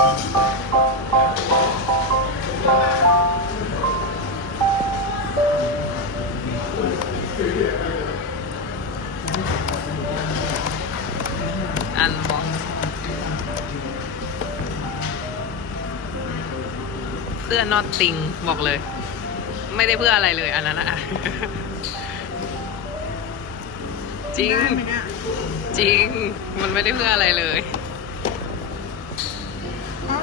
อันบอกเสื้อ not ติงบอกเลย ไม่ได้เพื่ออะไรเลยอันนั้นอะจริง จริง มันไม่ได้เพื่ออะไรเลย เอ้า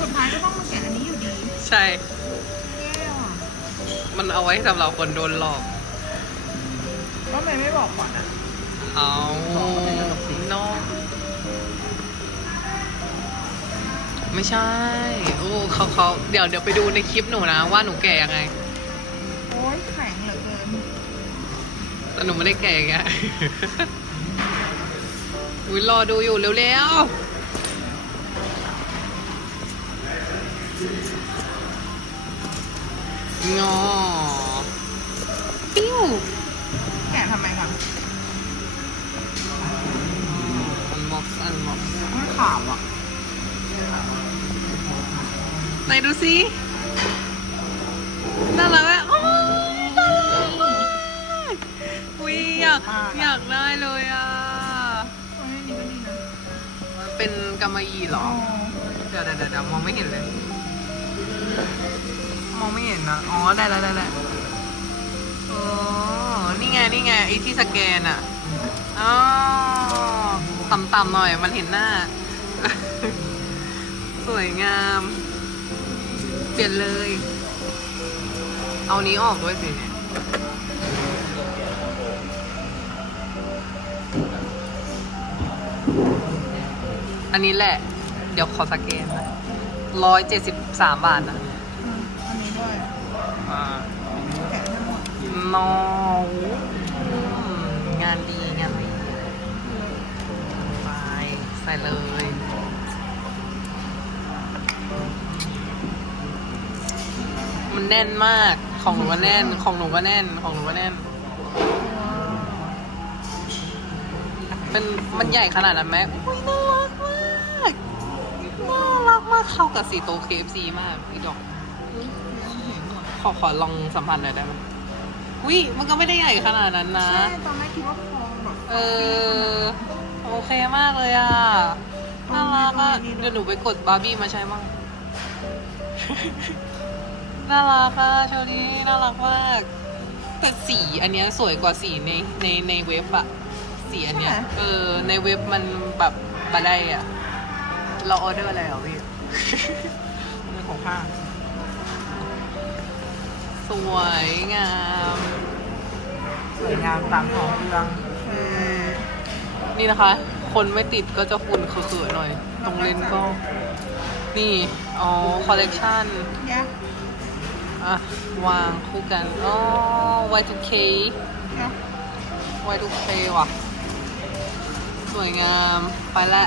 สุดท้ายก็ต้องมาแกะอันนี้อยู่ดีใช่ แย่ว่ะมันเอาไว้สำหรับคนโดนหลอก ก็เลยไม่บอกก่อนนะเอาน้องไม่ใช่โอ้เขาเขาเดี๋ยวเดี๋ยวไปดูในคลิปหนูนะ ว่าหนูแก่ยังไง โอ้ยแข็งเหลือเกินแต่หนูไม่ได้แก่ไง อุ้ยรอดูอยู่เร็วๆ งอปิ้วแกะทำไมก่อนอันม็อกอันม็อกมันขาวอะไหนดูสิน่ารักอะโอ้ยน่ารักมากอุ้ยอยากอยากได้เลยอะโอ้ยอันนี้ก็ดีนะมันเป็นกำมะหยี่เหรอ เดี๋ยวเดี๋ยวเดี๋ยวมองไม่เห็นเลย มองไม่เห็นนะอ๋อได้แล้วได้แล้วอ๋อนี่ไงนี่ไงไอ้ที่สแกนอะอ๋อต่ำๆหน่อยมันเห็นหน้า สวยงาม เปลี่ยนเลย เอานี้ออกด้วยสิอันนี้แหละ เดี๋ยวขอสแกนนะร้อยเจ็ดสิบสามบาทนะ น้องงานดีงานดีไปใส่เลยมันแน่นมากของหนูก็แน่น ของหนูก็แน่น ของหนูก็แน่นเป็นมันใหญ่ขนาดนั้นไหมอุ้ยน่ารักมาก น่ารักมากเข้ากับสีโต KFC มากอีดอก ขอขอลองสัมผัสหน่อยได้ไหมวิมันก็ไม่ได้ใหญ่ขนาดนั้นนะ ใช่ตอนแรกคิดว่าพองแบบเออ โอเคมากเลยอะ น่ารักอะ เดี๋ยวหนูไปกดบาร์บี้มาใช้มั่งน่ารักอะโชลี่น่ารักมาก แต่สีอันเนี้ยสวยกว่าสีในในในเว็บอะสีอันเนี้ย เออ ในเว็บมันแบบบาได้อะเราออเดอร์อะไรเหรอพี่เรื่องของข้าง สวยงามสวยงามตามท้องเรื่องอืมนี่นะคะ คนไม่ติดก็จะฝุ่นเขือะๆหน่อย ตรงเลนส์ก็ นี่ อ๋อ คอลเลกชันยักษ์อะ วางคู่กัน อ๋อ Y2K ยักษ์ Y2K ว่ะ สวยงาม ไปละ